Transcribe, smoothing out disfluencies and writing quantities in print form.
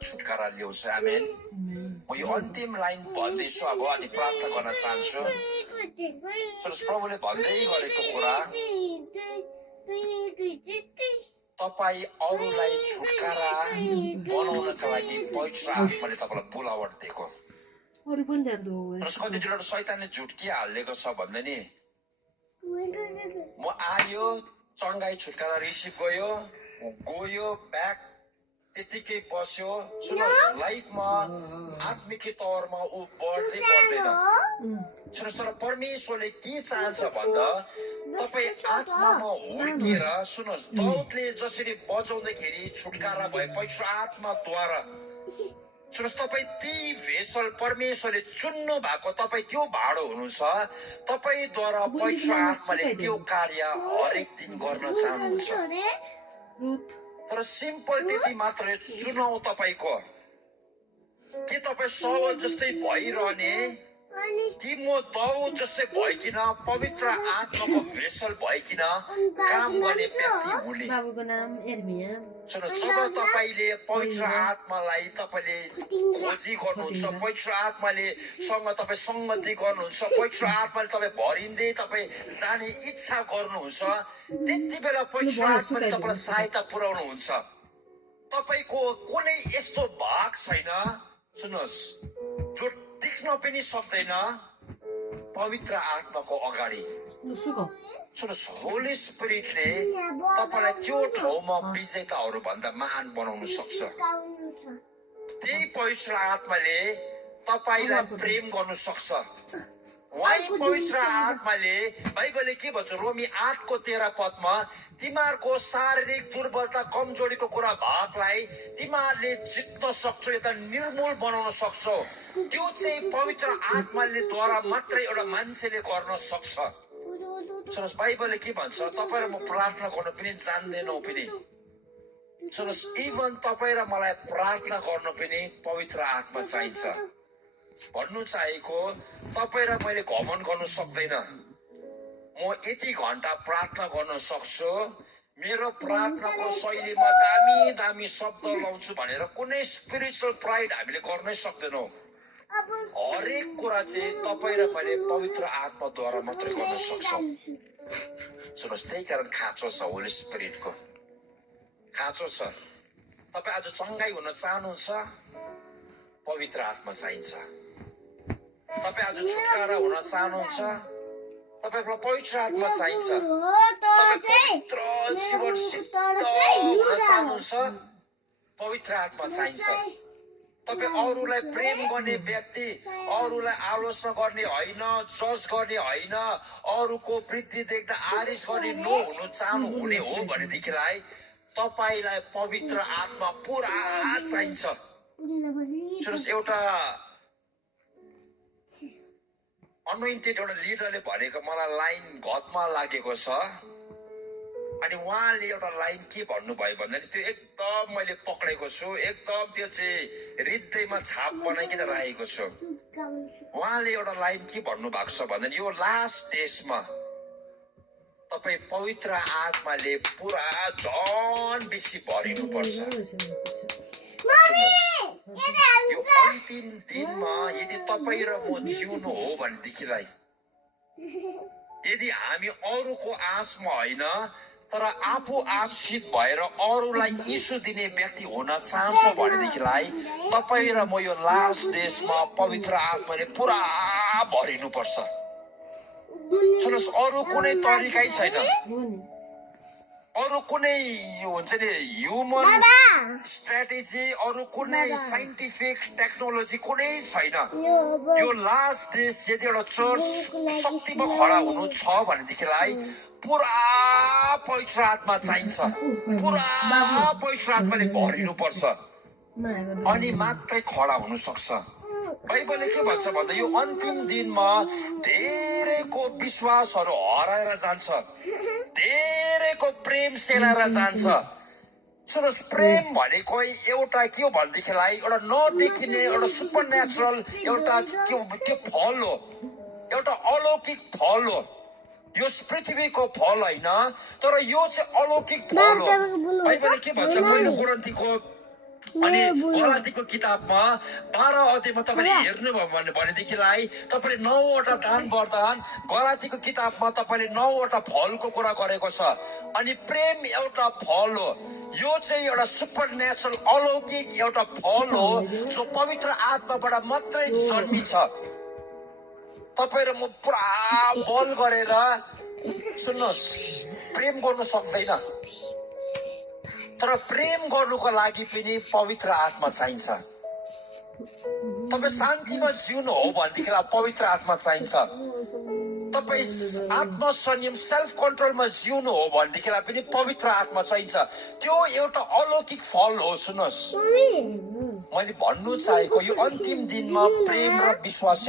छुटकारा ल्याउँछ आमेन म यो अन्तिम लाइन भन्दैछु अब अनि प्रार्थना गर्न चाहन्छु प्रभुले भन्दै गरेको कुरा तपाईँ अरूलाई छुटकारा बनाउनका लागि पवित्र आत्माले तपाईँलाई बोलावट दिएको कतिचोटि शैतानले झुट के हालिदिएको छ भन्दा नि म आयो चङ्गाई छुटकारा रिसिभ गयो ब्याक त्यतिकै बस्यो सुन्नुहोस् लाइफमा आत्मिक तौरमा ऊ बढ्दै बढ्दैन सुन्नुहोस् तर परमेश्वरले के चाहन्छ भन्दा तपाईँ आत्मामा हुर्किएर सुन्नुहोस् दाउदले जसरी बजाउँदाखेरि छुटकारा भए पवित्र आत्माद्वारा सुन्नुहोस् तपाईँ ती भेसल परमेश्वरले चुन्नु भएको तपाईँ त्यो भाँडो हुनुहुन्छ तपाईँद्वारा पवित्र आत्माले त्यो कार्य हरेक दिन गर्न चाहनुहुन्छ तर सिम्पल त्यति मात्र चुनाउ तपाईँको के तपाईँ साउल जस्तै भइरहने कि म दाउद जस्तै भइकिन पवित्र आत्माको भेसल भइकिन काम गर्ने व्यक्ति हुने जब तपाईँले पवित्र आत्मालाई तपाईँले खोजी गर्नुहुन्छ पवित्र आत्माले सँग तपाईँ संगति गर्नुहुन्छ पवित्र आत्माले तपाईँ भरिँदै तपाईँ जाने इच्छा गर्नुहुन्छ त्यति बेला पवित्र आत्माले तपाईँलाई सहायता पुर्याउनुहुन्छ तपाईँको कुनै यस्तो भाग छैन सुन्नुहोस् जो देख्न पनि सक्दैन पवित्र आत्माको अगाडि सुन्नुहोस् होली स्पिरिटले तपाईँलाई त्यो ठाउँमा विजेताहरू भन्दा महान बनाउन सक्छ त्यही पवित्र आत्माले तपाईँलाई प्रेम गर्नु सक्छ उही पवित्र आत्माले बाइबलले के भन्छ रोमी 8:13 तिमीहरूको शारीरिक दुर्बलता कमजोरीको कुरा भागलाई तिमीहरूले जित्न सक्छौ यता निर्मूल बनाउन सक्छौ त्यो चाहिँ पवित्र आत्माले द्वारा मात्रै एउटा मान्छेले गर्न सक्छ सुन्नुहोस् बाइबलले के भन्छ तपाईँ र म प्रार्थना गर्न पनि जान्दैनौ पनि सुन्नुहोस् इभन तपाईँ र मलाई प्रार्थना गर्न पनि पवित्र आत्मा चाहिन्छ भन्नु चाहेको तपाईँ र मैले घमण्ड गर्नु सक्दैन म यति घन्टा प्रार्थना गर्न सक्छु मेरो प्रार्थनाको शैलीमा दामी दामी शब्द लाउँछु भनेर कुनै स्पिरिचुअल प्राइड हामीले गर्नै सक्दैनौँ हरेक कुरा चाहिँ तपाईँ र मैले पवित्र आत्माद्वारा मात्रै गर्न सक्छौँ सुन्नुहोस् त्यही कारण खाँचो छ होली स्पिरिटको खाँचो छ तपाईँ आज चङ्गाई हुन चाहनुहुन्छ पवित्र आत्मा चाहिन्छ तपाईँ आज छुटकारा हुन चाहनुहुन्छ तपाईलाई पवित्र आत्मा चाहिन्छ तपाईँ पवित्र जीवन सिद्ध हुन चाहनुहुन्छ पवित्र आत्मा चाहिन्छ तपाईँ अरूलाई प्रेम गर्ने व्यक्ति अरूलाई आलोचना गर्ने होइन जज गर्ने होइन अरूको वृद्धि देख्दा आरिस गर्ने नहुनु चाहनु हुने हो भनेदेखिलाई तपाईलाई पवित्र आत्मा पुरा चाहिन्छ सुन्नुहोस् एउटा अनोइन्टेड एउटा लिडरले भनेको मलाई लाइन घतमा लागेको छ अनि उहाँले एउटा लाइन के भन्नुभयो भन्दाखेरि त्यो एकदम मैले पक्रेको छु एकदम त्यो चाहिँ हृदयमा छाप बनाइकन राखेको छु उहाँले एउटा लाइन के भन्नुभएको छ भन्दाखेरि यो लास्ट डेजमा तपाईँ पवित्र आत्माले पुरा झन बेसी भरिनुपर्छ यो अन्तिम दिनमा यदि तपाईँ र म जिउनु हो भनेदेखिलाई यदि हामी अरूको आशमा होइन तर आफू आशित भएर अरूलाई यीशु दिने व्यक्ति हुन चाहन्छ भनेदेखिलाई तपाईँ र म यो लास्ट डेजमा पवित्र आत्माले पुरा भरिनुपर्छ सुन्नुहोस् अरू कुनै तरिकै छैन अरू कुनै हुन्छ नि ह्युमन स्ट्राटेजी अरू कुनै साइन्टिफिक टेक्नोलोजी कुनै छैन यो लास्ट डेज यदि एउटा चर्च शक्तिमा खडा हुनु छ भनेदेखिलाई पुरा पवित्र आत्मा चाहिन्छ पुरा पवित्र आत्माले भरिनु पर्छ अनि मात्रै खडा हुन सक्छ बाइबलले के भन्छ भन्दा यो अन्तिम दिनमा धेरैको विश्वासहरू हराएर जान्छ धेरैको प्रेम सेलाएर जान्छ सुन्नुहोस् प्रेम भनेको एउटा के हो भनेदेखिलाई एउटा नदेखिने एउटा सुपर नेचुरल एउटा के फल हो एउटा अलौकिक फल हो यो पृथ्वीको फल होइन तर यो चाहिँ अलौकिक फल हो बाइबलले के भन्छ पहिलो कोरिन्थीको अनि गलातीको किताबमा 12 अध्यायमा तपाईँले हेर्नुभयो भनेदेखिलाई तपाईँले 9वटा दान वरदान गलातीको किताबमा तपाईँले 9वटा फलको कुरा गरेको छ। अनि प्रेम एउटा फल हो। यो चाहिँ एउटा सुपर नेचुरल अलौकिक एउटा फल हो जो पवित्र आत्माबाट मात्रै जन्मिन्छ। तपाईँ र म पुरा बल गरेर सुन्नुहोस् प्रेम गर्नु सक्दैन, तर प्रेम गर्नुको लागि पनि पवित्र आत्मा चाहिन्छ। तपाईँ शान्तिमा जिउनु हो भनेदेखि पवित्र आत्मा चाहिन्छ। तपाईँ आत्मसंयम सेल्फ कन्ट्रोलमा जिउनु हो भनेदेखि पनि पवित्र आत्मा चाहिन्छ। त्यो एउटा अलौकिक फल हो। सुन्नुहोस् मैले भन्नु चाहेको यो अन्तिम दिनमा प्रेम र विश्वास